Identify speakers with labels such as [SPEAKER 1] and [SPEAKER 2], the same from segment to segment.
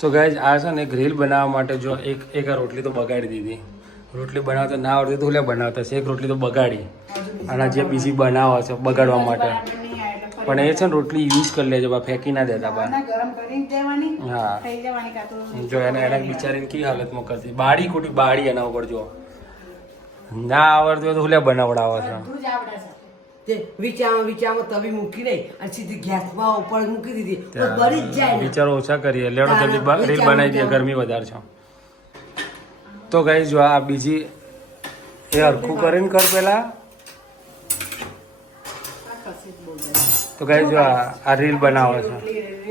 [SPEAKER 1] તો ગાઈઝ આ છે ને ગ્રીલ બનાવવા માટે જો એક એક રોટલી તો બગાડી દીધી. રોટલી બનાવતા ના આવડતી તો ઓલે બનાવતા. છે એક રોટલી તો બગાડી. અને જે બીજી બનાવો છે બગાડવા માટે. પણ એ છે ને રોટલી યુઝ કરી લેજો બા ફેંકી ના દેતા બા. હા. જો એને એને બિચારીને કી હાલતમાં કરતી. બાડી ખોટી બાડી એના ઉપર જો. ના આવડતું હોય તો હુલે બનાવડાવો છે.
[SPEAKER 2] તે વિચારમાં વિચારમાં તવી મૂકી નહીં અને સીધી ગેસમાં ઉપર મૂકી દીધી. તો બળી જ જાય
[SPEAKER 1] વિચારો ઓછા કરીએ. લેડો જલ્દી રીલ બનાવી દઈએ ગરમી વધારે છે. તો ગઈ જો આ બીજી એ હરખું કરીને કર પેલા. તો ગઈ જો આ આ રીલ બનાવે છે.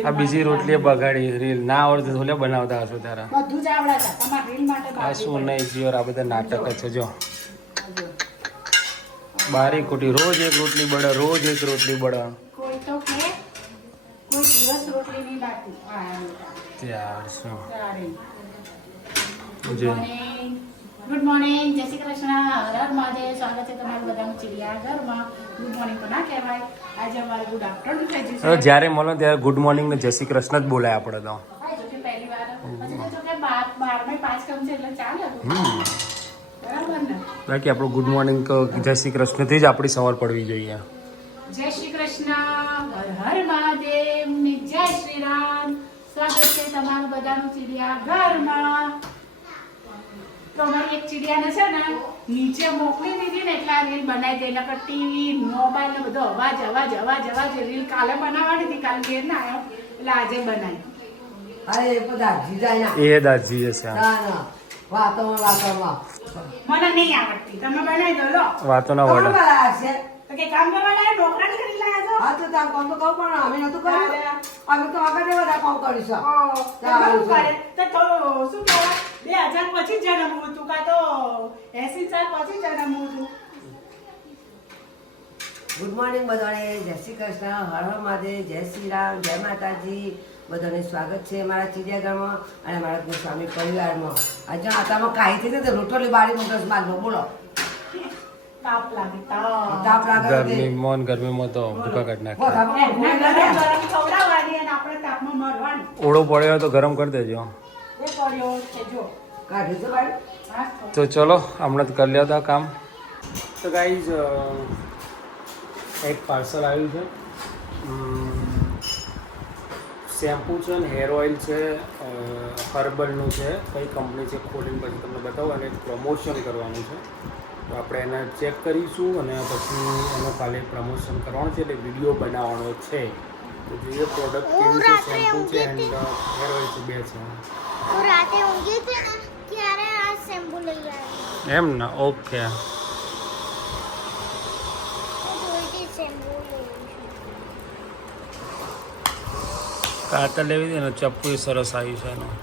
[SPEAKER 1] આ બીજી રોટલી બગાડી રીલ. ના આવડતું તો બનાવતા હશો તારા.
[SPEAKER 3] બધું જ આવડે છે. રીલ માટે
[SPEAKER 1] આ શું નહીં જીવર આ બધા નાટક જ છે જો. બારી ખોટી રોજ એક રોટલી બળે રોજ એક રોટલી બળે
[SPEAKER 3] કોઈ તો કે કોઈ દિવસ રોટલી નહીં બાકી
[SPEAKER 1] ત્યાર શું?
[SPEAKER 3] ગુડ મોર્નિંગ જય શ્રી કૃષ્ણ. હર મહાદેવ. સ્વાગત છે તમારું બધાનું ચિડિયાઘરમાં ગુડ મોર્નિંગ તો ના કહેવાય. આજે અમારે ગુડ આફ્ટરનૂન થઈ છે.
[SPEAKER 1] જ્યારે મળો ત્યારે ગુડ મોર્નિંગ ને જય શ્રી કૃષ્ણ જ બોલાય આપણે તો.
[SPEAKER 3] પહેલી વાર. પછી તો કે બાર બારમે પાંચ કમ છે એટલે ચાલે. બરાબર ને?
[SPEAKER 1] બાકી આપણું ગુડ મોર્નિંગ તો જય શ્રી કૃષ્ણથી જ આપણી સવાર પડવી જોઈએ.
[SPEAKER 3] જય શ્રી કૃષ્ણ. હર હર મહાદેવ. ને જય શ્રી રામ. સ્વાગત છે તમારું બધાનું ચિડિયાઘરમાં. તો અમારી એક ચિડિયાને છે ને નીચે મોકલી દીધી ને એટલે આ રીલ બનાવી દે. પર ટીવી મોબાઈલ ને બધો અવાજ અવાજ અવાજ અવાજ રીલ કાલે બનાવવાની હતી. કાલે ઘેર ના આવ્યો. એટલે આજે બનાવી.
[SPEAKER 2] અરે એ બધા જીજાયા.
[SPEAKER 1] એ દાજી હશે
[SPEAKER 2] ના ના. વાતોમાં વાતોમાં.
[SPEAKER 3] મને નહીં આવડતી. તમે બનાવી દો લો.
[SPEAKER 1] વાતો ના વડે.
[SPEAKER 2] બનાવ્યા છે.
[SPEAKER 3] તો કે કામ કરવા લાયા નોકરા કરી લાયા છો?
[SPEAKER 2] હા તો ત્યાં કોણ તો કહું પણ અમે નતું કર્યું. અમે તો આગળ બધા કામ કરીશું
[SPEAKER 3] ઓ, કરે. તો તો શું કહેવાય? બે હજાર પછી જન્મવું હતું કાં તો એસી સાલ પછી જન્મવું હતું.
[SPEAKER 2] ગુડ મોર્નિંગ બધાને. જય શ્રી કૃષ્ણ. હર હર મહાદેવ. જય શ્રી રામ. જય માતાજી. બધાને સ્વાગત છે મારા ચિડિયાઘરમાં અને મારા ગોસ્વામી પરિવારમાં. આજે આતામાં કાંઈ થઈ તો રોટોલી બારી મોટસ મારનો બોલો.
[SPEAKER 3] તાપ લાગે તાપ.
[SPEAKER 2] તાપ લાગે તો તે-
[SPEAKER 1] ગરમીમાં તો કાઢી નાખે
[SPEAKER 3] ગરમ. ગરમ મરવાનું.
[SPEAKER 1] ઓળો પડ્યો તો ગરમ કરી દેજો.
[SPEAKER 3] તો.
[SPEAKER 1] ચલો હમણાં જ કરી લેતા કામ. તો ગાઈઝ એક પાર્સલ આવ્યું છે. શેમ્પૂ છે ને હેર ઓઇલ છે હર્બલનું છે કઈ કંપની છે ખોલીને પછી તમને બતાવો અને પ્રમોશન કરવાનું છે. તો આપણે એને ચેક કરીશું અને પછી એનું કાલે પ્રમોશન કરવાનું છે એટલે વીડિયો બનાવવાનો છે. તો જોઈએ પ્રોડક્ટ કેવું છે શેમ્પૂ છે એન્ડ હેર ઓઇલ છે બે છે.
[SPEAKER 4] હું રાતે ઊંઘી હતી ને ત્યારે આ શેમ્પુ લઈ આવી
[SPEAKER 1] એમ ને ઓકે
[SPEAKER 4] હું જોઈ હતી શેમ્પુ લઈ આવી
[SPEAKER 1] કાતર લેવી હતી ને ચપ્પુ એ સરસ આવ્યું છે એનું.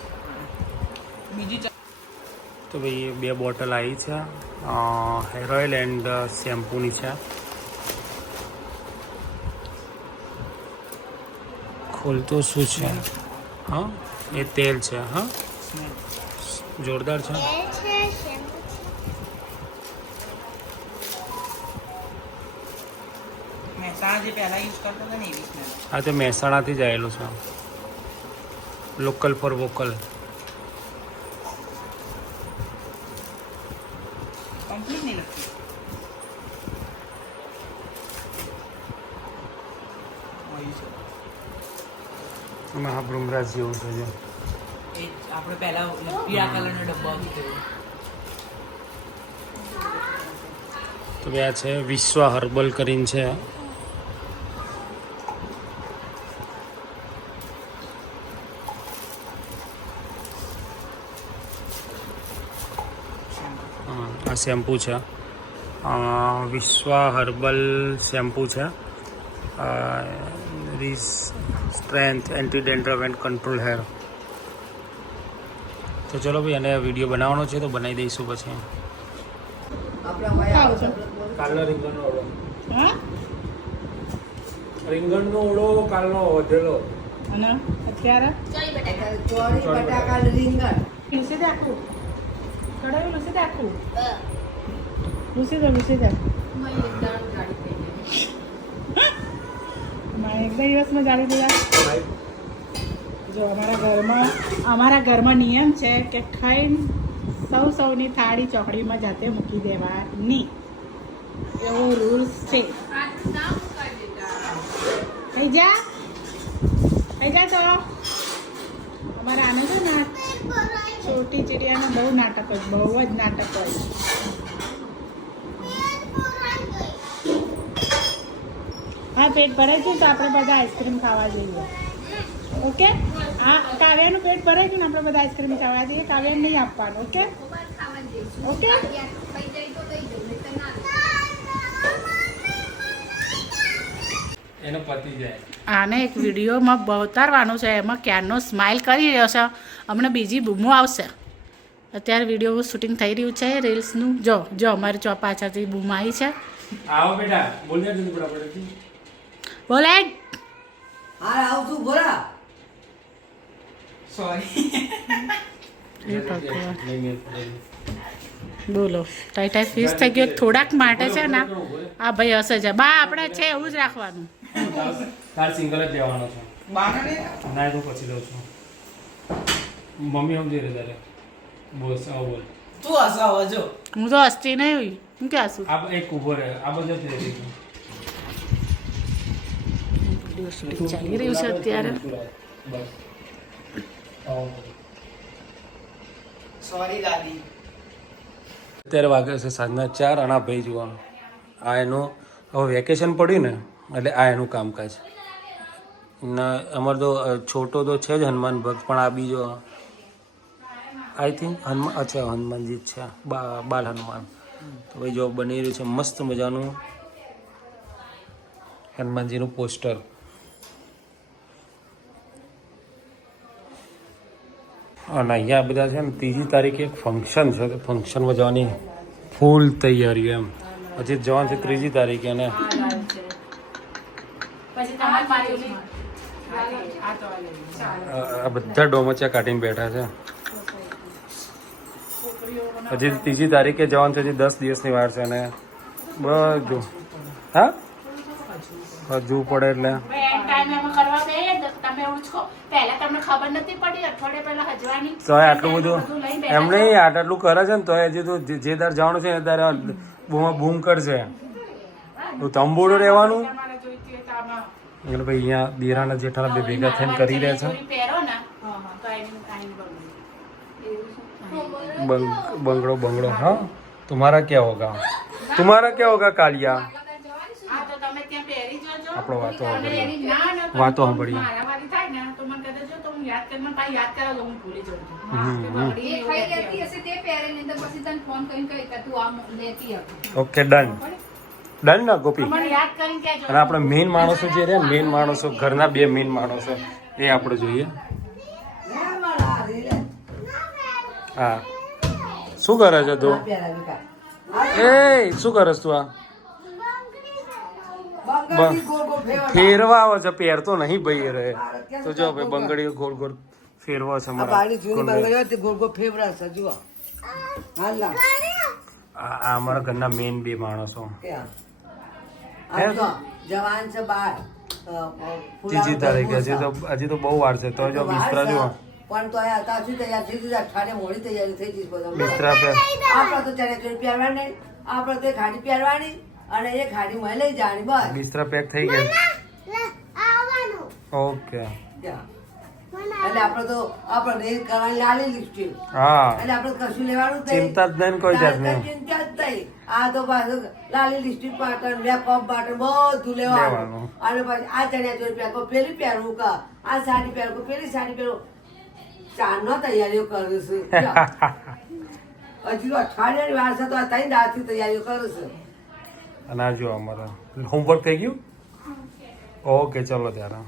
[SPEAKER 1] તો ભાઈ બે બોટલ આવી છે. હેર ઓઇલ એન્ડ શેમ્પૂની છે. ખોલતો શું છે? હા એ તેલ છે હા? જોરદાર છે. હા તે મહેસાણાથી જ આવેલું છે.
[SPEAKER 5] Local for
[SPEAKER 1] vocal. હા ભૃંગરાજ જેવું છે જો
[SPEAKER 5] આપણે પહેલા પીળા કલરનો ડબ્બો.
[SPEAKER 1] તો આ છે વિશ્વ હર્બલ કરીને છે શેમ્પૂ છે. વિશ્વા હર્બલ શેમ્પૂ છે. રીસ strength anti dandruff and control hair. તો ચલો ભાઈ અને વીડિયો બનાવવાનો છે તો બનાવી દઈશું પછી. કાલનો રીંગણનો ઓળો. રીંગણનો ઓળો કાલનો વધેલો.
[SPEAKER 3] અને અત્યારે?
[SPEAKER 2] અત્યારે ચોળી બટાકા. રીંગણ
[SPEAKER 3] લૂસી દે કડાયું લૂસી દે આખું? લૂસી દે લૂસી દે. એક બે દિવસમાં જાળી દીધા જો. અમારા ઘરમાં અમારા ઘરમાં નિયમ છે કે ખાઈને સૌ સૌની થાળી ચોકડીમાં જાતે મૂકી દેવાની. એવો રૂલ્સ છે. થઈ જા. થઈ જા તો. અમારા આને છે ને છોટી ચીડિયાનું બહુ નાટક હોય બહુ જ નાટક હોય હા પેટ ભરાઈ ગયું તો આપણે બધા આઈસ્ક્રીમ ખાવા જઈએ. ઓકે? હા કાવ્યાનું પેટ ભરાઈ ગયું ને આપણે બધા આઈસ્ક્રીમ ખાવા જઈએ. કાવ્યાને નહીં આપવાનું ઓકે? ઓકે?
[SPEAKER 1] એને પતી જાય.
[SPEAKER 3] આને એક વિડીયોમાં બતાવવાનું છે એમાં ક્યારનો સ્માઇલ કરી રહ્યો છે. હમણાં બીજી બૂમો આવશે. અત્યારે વીડિયો શૂટિંગ થઈ રહ્યું છે રીલ્સનું જો જો અમારી ચો પાછળથી બૂમ આવી છે.
[SPEAKER 1] આવો બેટા બોલ
[SPEAKER 3] બોલે.
[SPEAKER 2] હા આવું છું બોલા.
[SPEAKER 5] સોરી
[SPEAKER 3] બોલો. ટાઈ ટાઈ ફીસ થઈ ગયો. થોડાક માટે છે ને આ ભાઈ હશે છે. બા આપણે છે એવું જ રાખવાનું.
[SPEAKER 1] તાર સિંગલ જ લેવાનો છે.
[SPEAKER 5] બાને ના
[SPEAKER 1] એ તો પછી લઉં છું. મમ્મી સમજી રહી તારે. બોલ આવો બોલ.
[SPEAKER 5] તું હસાવો જો.
[SPEAKER 3] હું તો હસતી નહીં હોય હું ક્યાં હસું?
[SPEAKER 1] આ એક ઊભો રહે. આ બધો જ રહે
[SPEAKER 3] ચાલી રહ્યું છે અત્યારે.
[SPEAKER 5] સોરી દાદી.
[SPEAKER 1] અત્યારે વાગે છે સાંજના ચાર અને આ ભાઈ જુઓ. આ એનું હવે વેકેશન પડ્યું ને એટલે આ એનું કામકાજ. ના અમાર તો છોટો તો છે જ હનુમાન ભક્ત પણ આ બીજો આઈ થિંક હનુમાન અચ્છા હનુમાનજી છે. બા બાલ હનુમાન. તો ભાઈ જો બની રહ્યું છે મસ્ત મજાનું હનુમાનજીનું પોસ્ટર. અને અહીંયા બધા છે ને ત્રીજી તારીખે એક ફંક્શન છે. તો ફંક્શનમાં જવાની ફૂલ તૈયારી એમ. પછી જવાનું છે ત્રીજી તારીખે અને આ બધા ડોમચા કાઢીને બેઠા છે. હજી ત્રીજી તારીખે જવાનું છે હજી દસ દિવસની વાર છે અને બધું હા? હજુ પડે એટલે.
[SPEAKER 3] તો તમે ઉચકો. પહેલા તમને ખબર નથી પડી અઠવાડિયે પહેલા હજવાની.
[SPEAKER 1] તો આટલું બધું એમ નહીં આટલું કરે છે ને તો હજી તો જે જે તાર જવાનું છે ને તારે બૂમ બૂમ કરશે. તો તંબુડું રહેવાનું. એટલે ભાઈ અહીંયા દીરાના જેઠાના બે ભેગા થઈને કરી રહ્યા છે.
[SPEAKER 3] ચોરી પહેરો ને તો એની આઈન બગડે.
[SPEAKER 1] बंग, बंगड़ो बंगड़ो हाँ तुम्हारा क्या होगा तुम्हारा क्या होगा कालिया
[SPEAKER 3] હા તો તમે ત્યાં પહેરી જોજો
[SPEAKER 1] આપણો વાતો
[SPEAKER 3] અને
[SPEAKER 1] સાંભળીએ.
[SPEAKER 3] એની ના ના પણ
[SPEAKER 1] વાતો સાંભળીએ.
[SPEAKER 3] મારા વારી થાય ને તો મને કહેજો જો તો હું યાદ કરી મને પાછી યાદ કરાવજો હું ભૂલી જાઉં છું.
[SPEAKER 1] હમ,
[SPEAKER 3] કે
[SPEAKER 1] હમ.
[SPEAKER 3] બગડી
[SPEAKER 6] એ
[SPEAKER 3] એવું
[SPEAKER 6] ખાઈ
[SPEAKER 3] કહેતી
[SPEAKER 6] લેતી હશે તે પહેરે ને તો પછી તને ફોન કરીને કહી કે તું આમ લેતી આવ
[SPEAKER 1] ઓકે ડન ડન ના ગોપી
[SPEAKER 3] મને યાદ કરીને કહેજો
[SPEAKER 1] અને આપણે મેઇન માણસો જે રહ્યા મેઇન માણસો ઘરના બે મેઇન માણસો એ આપણે જોઈએ હા. શું કરે છે તું? એ શું કરસ તું આ?
[SPEAKER 2] ફેરવા
[SPEAKER 1] આવે છે પહેરતો નહીં ભાઈ રે તો જો ભાઈ બંગડીઓ ગોળ ગોળ ફેરવા છે મારા
[SPEAKER 2] પાણી જૂની બંગાળી હોય તે ગોળ ગોળ ફેરવા છે જુઓ. હાલા
[SPEAKER 1] આ અમારા ઘરના મેઇન બે માણસો.
[SPEAKER 2] જવાન છે બાર.
[SPEAKER 1] ત્રીજી તારીખે હજી તો હજી તો બહુ વાર છે તો જો બિસ્તરા જુઓ.
[SPEAKER 2] પણ તો આ તાથી તૈયાર થઈ જશે અઠવાડિયે મોડી તૈયારી થઈ જશે બધા આપણે તો ત્યારે ચોરી પહેરવાની આપણે તો ખાડી પહેરવાની અને એ ખાડી માં લઈ જવાની બસ.
[SPEAKER 1] બિસ્તરા પેક થઈ ગયા ઓકે.
[SPEAKER 2] એટલે આપણે તો આપણે રેલ કરવાની લાલી લિપસ્ટિક.
[SPEAKER 1] હા.
[SPEAKER 2] એટલે આપણે કશું લેવાનું.
[SPEAKER 1] ચિંતા જ નહીં કોઈ જાતની.
[SPEAKER 2] ચિંતા જ નહીં. આ તો પાછું લાલી લિપસ્ટિક પાટણ મેકઅપ પાટણ બધું લેવાનું. અને પછી આ ચણિયા ચોરી પહેરકો પેલી પહેરવું કા? આ સાડી પહેરવું પેલી સાડી પહેરવું. ચારનો તૈયારીઓ કરું છું. હજી તો અઠવાડિયાની વાર છે તો આ ત્રણ દાડથી તૈયારીઓ કરું છું.
[SPEAKER 1] અને આ જો અમારા. હોમવર્ક થઈ ગયું? ઓકે ચલો ત્યારે.